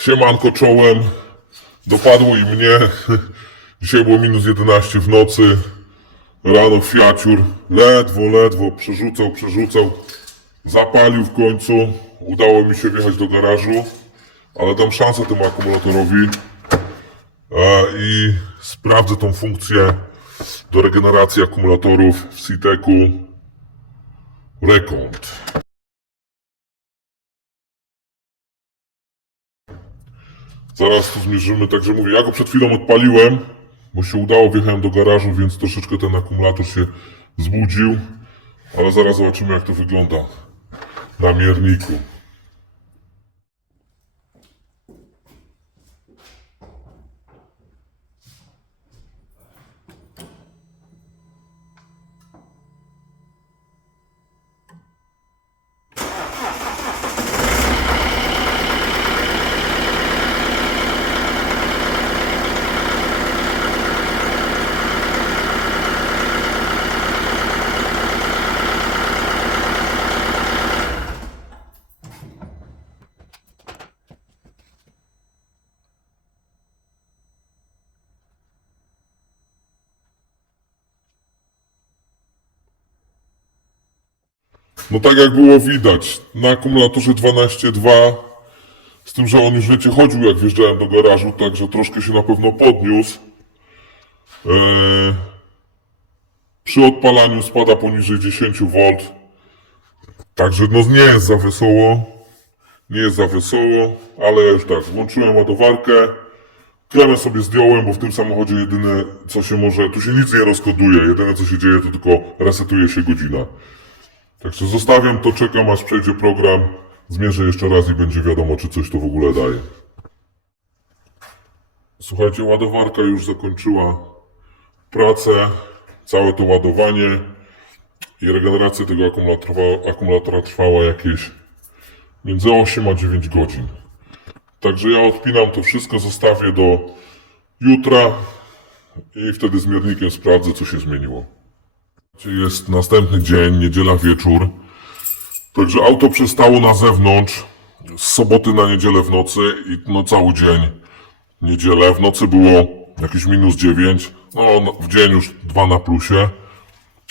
Siemanko czołem. Dopadło i mnie. Dzisiaj było minus 11 w nocy. Rano kwiaciur. Ledwo, ledwo przerzucał, przerzucał. Zapalił w końcu. Udało mi się wjechać do garażu. Ale dam szansę temu akumulatorowi. E, I sprawdzę tą funkcję do regeneracji akumulatorów w Citeku. Rekont. Zaraz tu zmierzymy, także mówię, ja go przed chwilą odpaliłem, bo się udało, wjechałem do garażu, więc troszeczkę ten akumulator się zbudził, ale zaraz zobaczymy jak to wygląda na mierniku. No tak jak było widać, na akumulatorze 12.2, z tym, że on już wiecie chodził jak wjeżdżałem do garażu, także troszkę się na pewno podniósł. Eee, przy odpalaniu spada poniżej 10V, także no nie jest za wesoło, nie jest za wesoło, ale już tak, włączyłem ładowarkę, klemę sobie zdjąłem, bo w tym samochodzie jedyne co się może, tu się nic nie rozkoduje, jedyne co się dzieje to tylko resetuje się godzina. Także zostawiam to, czekam aż przejdzie program. Zmierzę jeszcze raz i będzie wiadomo, czy coś to w ogóle daje. Słuchajcie, ładowarka już zakończyła pracę, całe to ładowanie i regeneracja tego akumulatora, akumulatora trwała jakieś między 8 a 9 godzin. Także ja odpinam to wszystko, zostawię do jutra i wtedy z miernikiem sprawdzę, co się zmieniło. Jest następny dzień, niedziela wieczór. Także auto przestało na zewnątrz z soboty na niedzielę w nocy i no cały dzień niedzielę. W nocy było jakieś minus 9, no w dzień już 2 na plusie.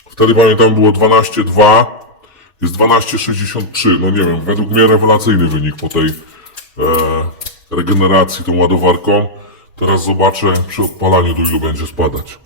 Wtedy pamiętam było 12,2, jest 12,63. No nie wiem, według mnie rewelacyjny wynik po tej e, regeneracji tą ładowarką. Teraz zobaczę przy odpalaniu do ilu będzie spadać.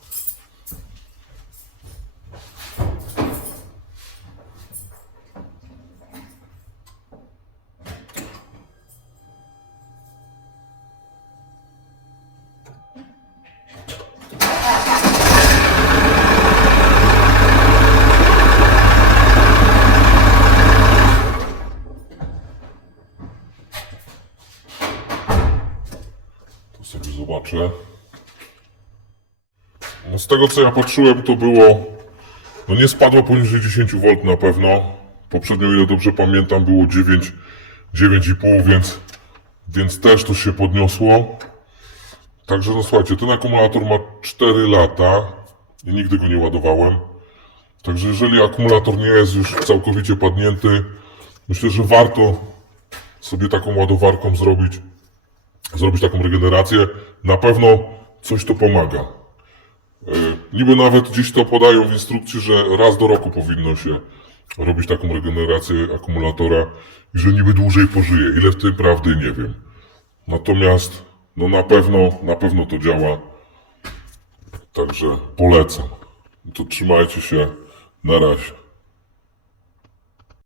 Sobie zobaczę. No z tego co ja patrzyłem, to było. No nie spadło poniżej 10V na pewno. Poprzednio, ile dobrze pamiętam, było 9, 9,5, więc, więc też to się podniosło. Także no słuchajcie, ten akumulator ma 4 lata i nigdy go nie ładowałem. Także jeżeli akumulator nie jest już całkowicie padnięty, myślę, że warto sobie taką ładowarką zrobić zrobić taką regenerację, na pewno coś to pomaga. Yy, Niby nawet gdzieś to podają w instrukcji, że raz do roku powinno się robić taką regenerację akumulatora i że niby dłużej pożyje. Ile w tym prawdy nie wiem. Natomiast no na pewno, na pewno to działa. Także polecam. To trzymajcie się. Na razie.